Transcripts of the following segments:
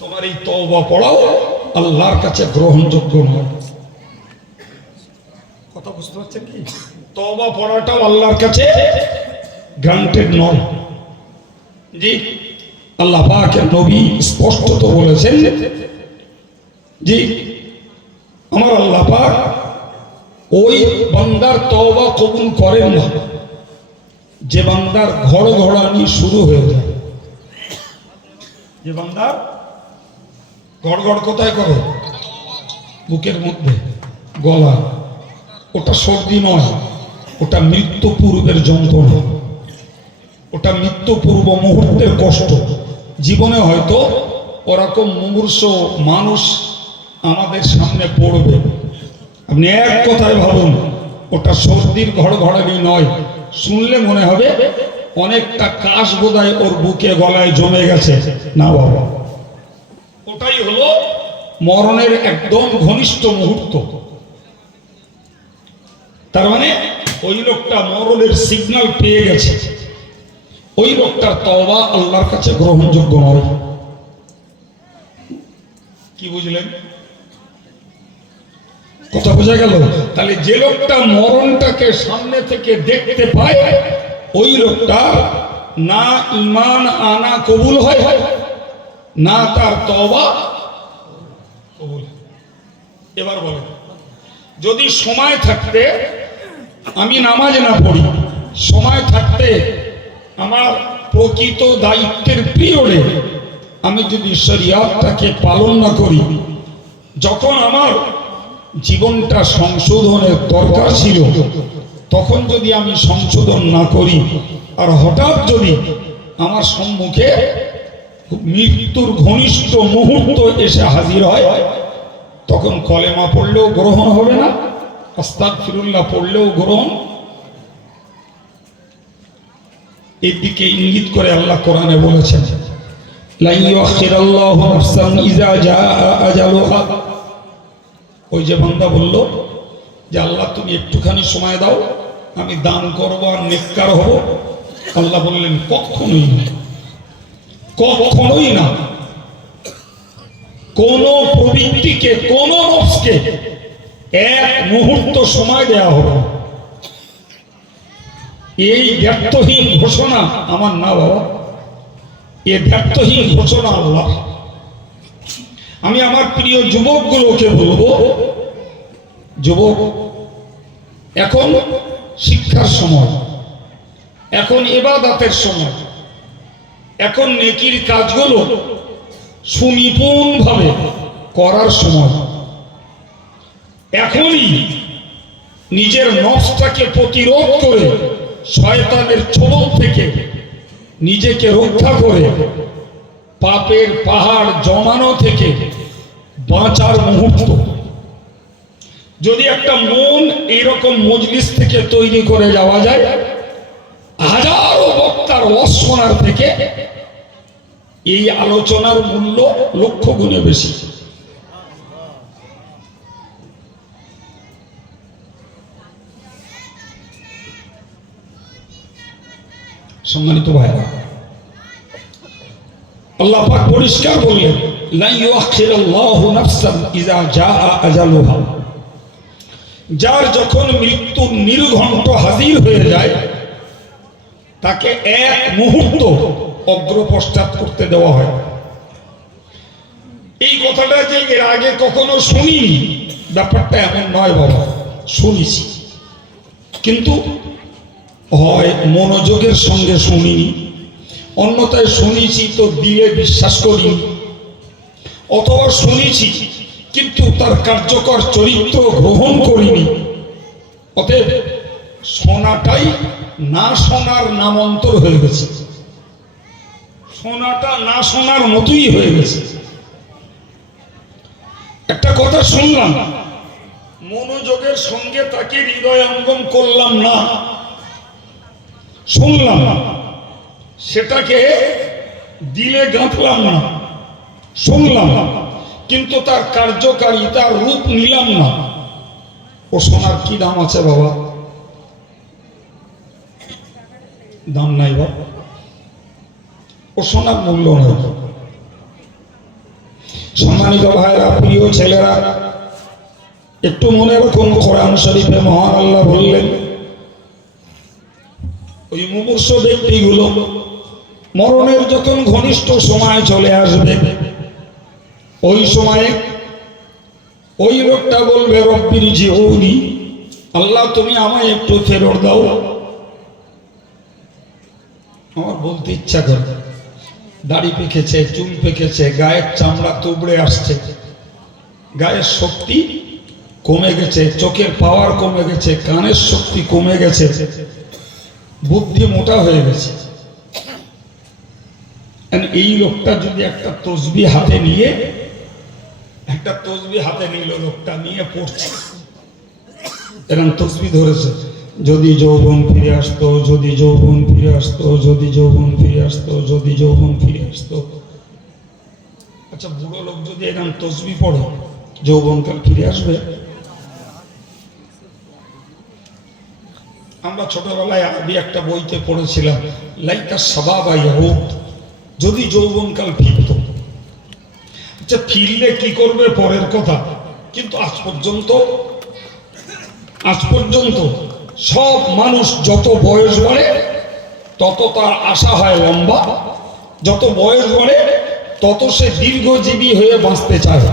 তোমার এই তওবা পড়াও আল্লাহর কাছে গ্রহণযোগ্য নয়। কথা বুঝতে পারছেন কি? তওবা পড়াটাও আল্লাহর কাছে গ্রান্টেড নয়। জি আল্লাহ পাকের নবী স্পষ্টত বলেছেন জি আমার আল্লাহ পাক ওই বান্দার তওবা কবুল করেন না। যে বান্দার ঘর ঘড়ানি শুরু হয়ে যায়। যে বান্দার গড় গড় কোথায় করে? বুকের মধ্যে, গলা। ওটা সর্দি নয়, ওটা মৃত্যু পূর্বের যন্ত্রণা। ওটা মৃত্যু পূর্ব মুহূর্তের কষ্ট। জীবনে হয়তো ওরকম মুমূর্ষ মানুষ আমাদের সামনে পড়বে। আপনি এক কথায় ভাবুন, ওটা সর্দির ঘর ঘড়ানি নয়। শুনলে মনে হবে অনেকটা কাশ বোধহয় ওর বুকে গলায় জমে গেছে। না বাবা। ওটাই হলো মরণের একদম ঘনিষ্ঠ মুহূর্ত। তার মানে ওই লোকটা মরণের সিগন্যাল পেয়ে গেছে। ওই লোকটার তওবা আল্লাহর কাছে গ্রহণযোগ্য নয়। কি বুঝলেন? কথা বোঝা গেল? তাহলে যে লোকটা মরণটাকে সামনে থেকে দেখতে পায়, ওই লোকটা না ইমান আনা কবুল হয় হয়। না তার তবা এবার বলে যদি সময় থাকতে আমি নামাজ না পড়ি, সময় থাকতে আমার প্রকৃত দায়িত্বের পিরিয়ডে আমি যদি শরিয়াতটাকে পালন না করি, যখন আমার জীবনটা সংশোধনের দরকার ছিল, তখন যদি আমি সংশোধন না করি, আর হঠাৎ যদি আমার সম্মুখে মৃত্যুর ঘনিষ্ঠ মুহূর্ত এসে হাজির হয়। তখন কলেমা পড়লেও গ্রহণ হবে না আস্তাক ফিরুল্লাহ পড়লেও গ্রহণ। এর দিকে ইঙ্গিত করে আল্লাহ কোরআনে বলেছেন ওই যে বান্দা বলল, যে আল্লাহ, তুমি একটুখানি সময় দাও, আমি দান করব আর নেককার হব। আল্লাহ বললেন, কখনোই না। কখনোই না। কোন প্রবৃত্তিকে, কোন নফসকে এক মুহূর্ত সময় দেয়া হবে এই ব্যর্থহীন ঘোষণা আমার না বাবা। এ ব্যর্থহীন ঘোষণা আল্লাহ। আমি আমার প্রিয় যুবকগুলোকে বলব, যুবক, এখন শিক্ষার সময়, এখন এবাদাতের সময়। এখন নেকির কাজগুলো সুনিপুণভাবে করার সময়। এখনই নিজের নফসটাকে প্রতিরোধ করে শয়তানের ছোবল থেকে নিজেকে রক্ষা করে পাপের পাহাড় জমানো থেকে বাঁচার মুহূর্ত। যদি একটা মন এইরকম মজলিস থেকে তৈরি করে যাওয়া যায়, হাজারো বক্তার অশোনার থেকে এই আলোচনার মূল্য লক্ষ গুণে বেশি। সম্মানিত ভাইরা, আল্লাহ পাক পরিষ্কার বললেন যার যখন মৃত্যুর নির্ঘণ্ট হাজির হয়ে যায় তাকে এক মুহূর্ত অগ্রপশ্চাৎ করতে দেওয়া হয়। এই কথাটা যে এর আগে কখনো শুনিনি, ব্যাপারটা এমন নয় বাবা, শুনেছি। কিন্তু হয় মনোযোগের সঙ্গে শুনিনি, অন্যথায় শুনেছি তো দিলে বিশ্বাস করিনি। অথবা শুনেছি, কিন্তু তার কার্যকর চরিত্র গ্রহণ করিনি। অতএব শোনাটাই না শোনার নামান্তর হয়ে গেছে। সোনাটা না শোনার মতোই হয়ে গেছে। একটা কথা শুনলাম, মনোযোগের সঙ্গে তাকে হৃদয়ঙ্গম করলাম না। শুনলাম, সেটাকে দিলে গাঁথলাম না। শুনলাম, কিন্তু তার কার্যকারিতার রূপ নিলাম না। ও সোনার কি দাম আছে বাবা? দাম নাই বা। ও সোনার মূল্য নাই। সম্মানিত ভাইরা প্রিয় ছেলেরা, একটু মনে রাখুন, কোরআন শরীফে মহান আল্লাহ বললেন, ওই মুমূর্ষ ব্যক্তিগুলো মরণের যখন ঘনিষ্ঠ সময় চলে আসবে, ওই সময়ে ওই লোকটা বলবে রব্বির জিহৌনি আল্লাহ তুমি আমায় একটু ফেরত দাও। আমার বলতে ইচ্ছা করে দাড়ি পেকেছে, চুল পেকেছে, গায়ের চামড়া তুবড়ে আসছে। গায়ের শক্তি কমে গেছে, চোখের পাওয়ার কমে গেছে, কানের শক্তি কমে গেছে। বুদ্ধি মোটা হয়ে গেছে। এই লোকটা যদি একটা তসবি হাতে নিয়ে, একটা তসবি হাতে নিল লোকটা, নিয়ে পড়ছে। এরকম তসবি ধরেছে। যদি যৌবন ফিরে আসতো, যদি যৌবন ফিরে আসতো, যদি যৌবন ফিরে আসতো, যদি যৌবন ফিরে আসতো। আচ্ছা বুড়ো লোক যদি এরকম তসবি পড়ে, যৌবনকাল ফিরে আসবে? আমরা ছোটবেলায় আরবি একটা বইতে পড়েছিলাম, লাইকা সবাবাই হোক যদি যৌবনকাল ফিরত। আচ্ছা ফিরলে কি করবে পরের কথা? কিন্তু আজ পর্যন্ত আজ পর্যন্ত সব মানুষ যত বয়স বাড়ে তত তার আশা হয় লম্বা। যত বয়স বাড়ে তত সে দীর্ঘজীবী হয়ে বাঁচতে চায়।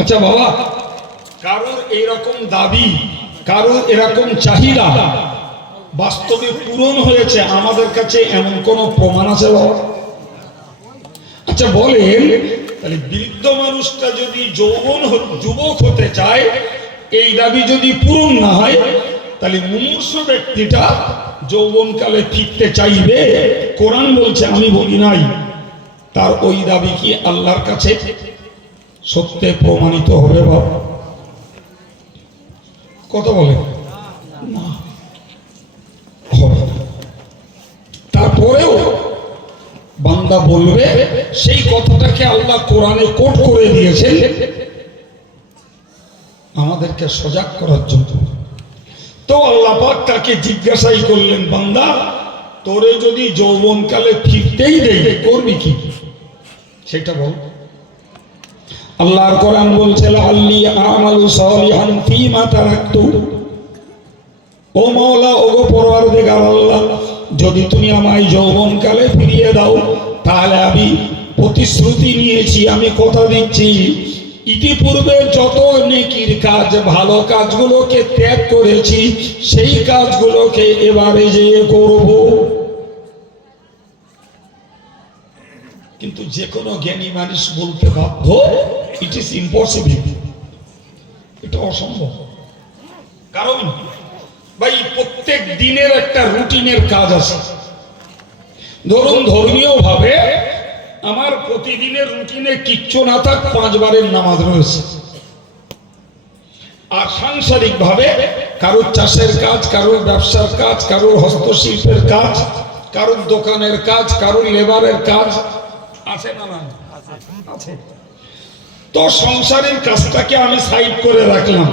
আচ্ছা বাবা, কারোর এরকম দাবি, কারোর এরকম চাহিদা বাস্তবে পূরণ হয়েছে আমাদের কাছে এমন কোনো প্রমাণ আছে বাবা? আচ্ছা বলেন, তাহলে বৃদ্ধ মানুষটা যদি যৌবন যুবক হতে চায়, এই দাবি যদি পূরণ না হয় তাহলে মুমূর্ষ ব্যক্তিটা যৌবনকালে ফিরতে চাইবে। কোরআন বলছে, আমি বলি নাই। তার ওই দাবি কি আল্লাহর কাছে? সত্যে প্রমাণিত হবে বাবা কথা বলে। তারপরেও বান্দা বলবে, সেই কথাটাকে আল্লাহ কোরআনে কোট করে দিয়েছেন। আমাদেরকে সজাগ করার জন্য। তো আল্লাহ পাক তাকে জিজ্ঞাসাই করলেন, বান্দা, তোরে যদি যৌবনকালে ফিরতেই দেয় করবি কি? সেটা বল। আল্লাহর কোরআন বলছে আমালু সালিহান ফিমা তারাক্তু। ও মাওলা ও গো পরওয়ারদিগার আল্লাহ, যদি তুমি আমায় যৌবনকালে ফিরিয়ে দাও, তাহলে আমি প্রতিশ্রুতি নিয়েছি, আমি কথা দিচ্ছি। ইতিপূর্বে যত নেকির কাজ, ভালো কাজগুলোকে ত্যাগ করেছি, সেই কাজগুলোকে এবারে যে করব। কিন্তু যে কোনো জ্ঞানী মানুষ বলতে বাধ্য ইট ইজ ইম্পসিবল এটা অসম্ভব। কারণ ভাই, প্রত্যেক দিনের একটা রুটিনের কাজ আছে। ধরুন ধর্মীয় ভাবে আমার প্রতিদিনের রুটিনে কিচ্ছু না থাক, পাঁচবারের নামাজ রয়েছে। আর সাংসারিক ভাবে কারোর চাষের কাজ, কারোর ব্যবসার কাজ, কারোর হস্তশিল্পের কাজ, কারোর দোকানের কাজ, কারোর লেবারের কাজ, আছে না তো সংসারের কাজটাকে আমি সাইড করে রাখলাম।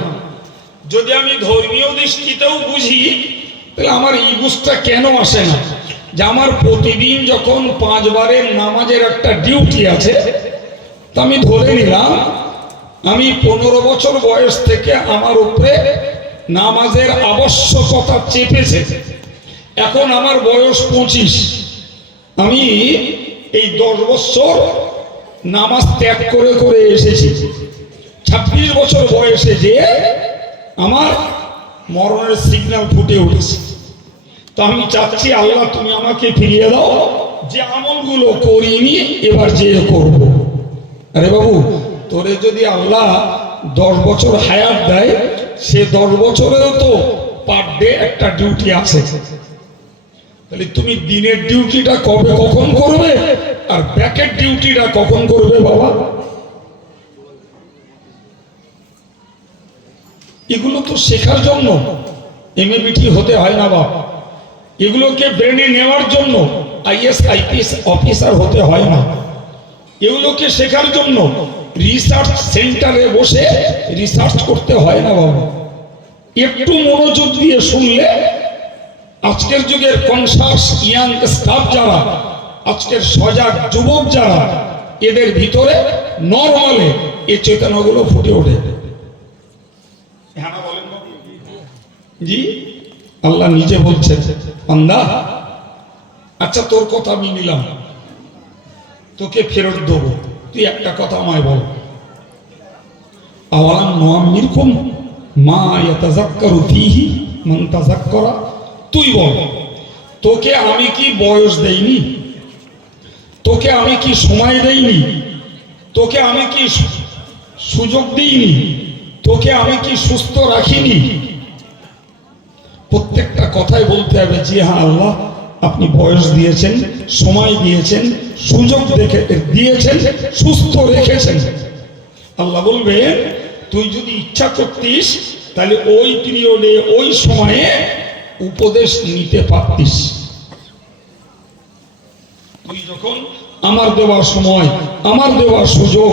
যদি আমি ধর্মীয় দৃষ্টিতেও বুঝি, তাহলে আমার এই কেন আসে না? যে আমার প্রতিদিন যখন পাঁচবারের নামাজের একটা ডিউটি আছে, তা আমি ধরে নিলাম, আমি পনেরো বছর বয়স থেকে আমার উপরে নামাজের আবশ্যকতা চেপেছে। এখন আমার বয়স পঁচিশ। আমি এই দশ বছর নামাজ ত্যাগ করে করে এসেছি। ছাব্বিশ বছর বয়সে যে আমার মরণের সিগন্যাল ফুটে উঠেছে। তো আমি চাচ্ছি, আল্লাহ তুমি আমাকে ফিরিয়ে দাও। যে আমলগুলো করিনি, এবার যে করব। আরে বাবু, তোরে যদি আল্লাহ দশ বছর হায়াত দেয়, সে দশ বছরেও তো পার ডে একটা ডিউটি আছে। তাহলে তুমি দিনের ডিউটিটা কবে কখন করবে, আর ব্যাকের ডিউটিটা কখন করবে বাবা? এগুলো তো শেখার জন্য। এমএবিটি হতে হয় না বাবা এগুলোকে ব্রেনে নেওয়ার জন্য আইএস আইপিএস অফিসার হতে হয় না। এগুলোকে শেখার জন্য রিসার্চ সেন্টারে বসে রিসার্চ করতে হয় না বাবা। একটু মনোযোগ দিয়ে শুনলে আজকের যুগের কনসাস ইয়াং স্টাফ যারা, আজকের সজাগ যুবক যারা, এদের ভিতরে নর্মালে এই চেতনাগুলো ফুটে ওঠে। হ্যাঁ জি, আল্লাহ নিজে বলছেন। বান্দা আচ্ছা তোর কথা আমি নিলাম। তোকে ফেরত দেবো। তুই একটা কথা আমায় বল। আওয়ালাম নোয়াম্মিরকুম মা ইয়াতাযাক্কারু ফীহি মান তাযাক্কারা? তুই বল, তোকে আমি কি বয়স দেইনি? তোকে আমি কি সময় দেইনি? তোকে আমি কি সুযোগ দিইনি? তোকে আমি কি সুস্থ রাখিনি? প্রত্যেকটা কথাই বলতে হবে যে হ্যাঁ আল্লাহ, আপনি বয়স দিয়েছেন, সময় দিয়েছেন, সুযোগ দেখে, দিয়েছেন, সুস্থ রেখেছেন। আল্লাহ বলবে তুই যদি ইচ্ছা করতিস, তাহলে ওই পিরিয়ডে, ওই সময়ে উপদেশ নিতে পারতিস। তুই যখন আমার দেওয়ার সময়, আমার দেওয়ার সুযোগ,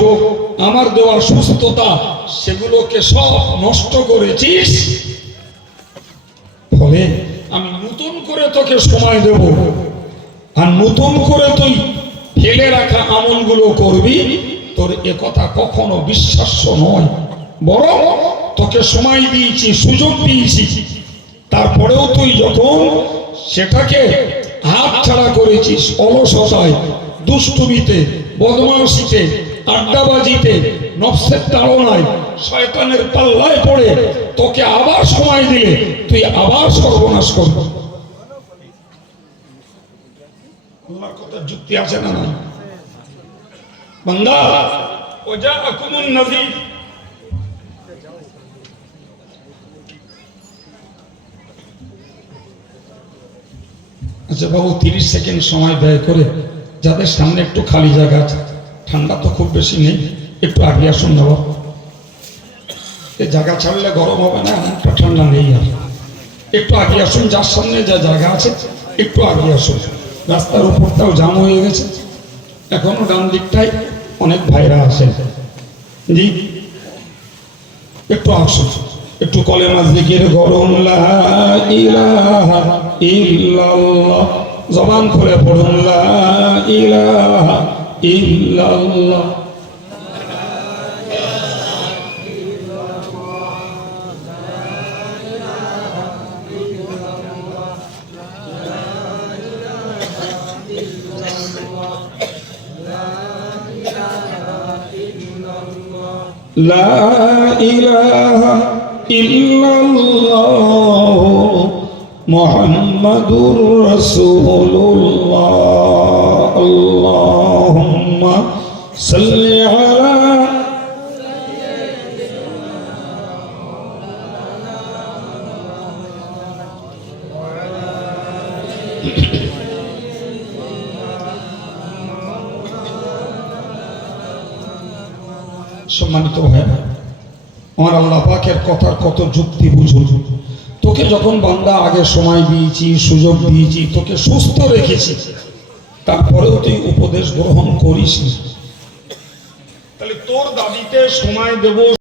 আমার দেওয়ার সুস্থতা, সেগুলোকে সব নষ্ট করেছিস ফলে আমি নতুন করে তোকে সময় দেব। আর নতুন করে তুই ফেলে রাখা আমলগুলো করবি, তোর এ কথা কখনো বিশ্বাস্য নয়। বরং তোকে সময় দিয়েছি, সুযোগ দিয়েছি। তারপরেও তুই যখন সেটাকে হাত ছাড়া করেছিস অলসতায়, দুষ্টুমিতে, বদমাশিতে, আড্ডাবাজিতে নফসের তাড়নায় শয়তানের পাল্লায় পড়ে, তোকে আবার সময় দিলে তুই আবার সর্বনাশ করবি। আচ্ছা বাবু, তিরিশ সেকেন্ড সময় ব্যয় করে, যাদের সামনে একটু খালি জায়গা আছে, ঠান্ডা তো খুব বেশি নেই। একটু আগে আসুন বাবু। এই জায়গা ছাড়লে গরম হবে না এমনটা ঠান্ডা নেই আর। একটু আগে আসুন, যার সামনে যা জায়গা আছে, একটু আগে আসুন। রাস্তার উপরটাও জাম হয়ে গেছে। এখনও ডান দিকটায় অনেক ভাইরা আছেন জি, একটু আসুন। একটু কলে মাছ দিকের গরম জবান খুলে পড়ুন ইলাহা ইল্লাল্লাহ। لا إله إلا الله محمد رسول الله اللهم صل على সম্মানিত হয় আমার আল্লাহ পাকের কথার কত যুক্তি বুঝুন। তোকে যখন বান্দা আগে সময় দিয়েছি, সুযোগ দিয়েছি, তোকে সুস্থ রেখেছি, তারপরেও তুই উপদেশ গ্রহণ করিস তাহলে তোর দাবিতে সময় দেব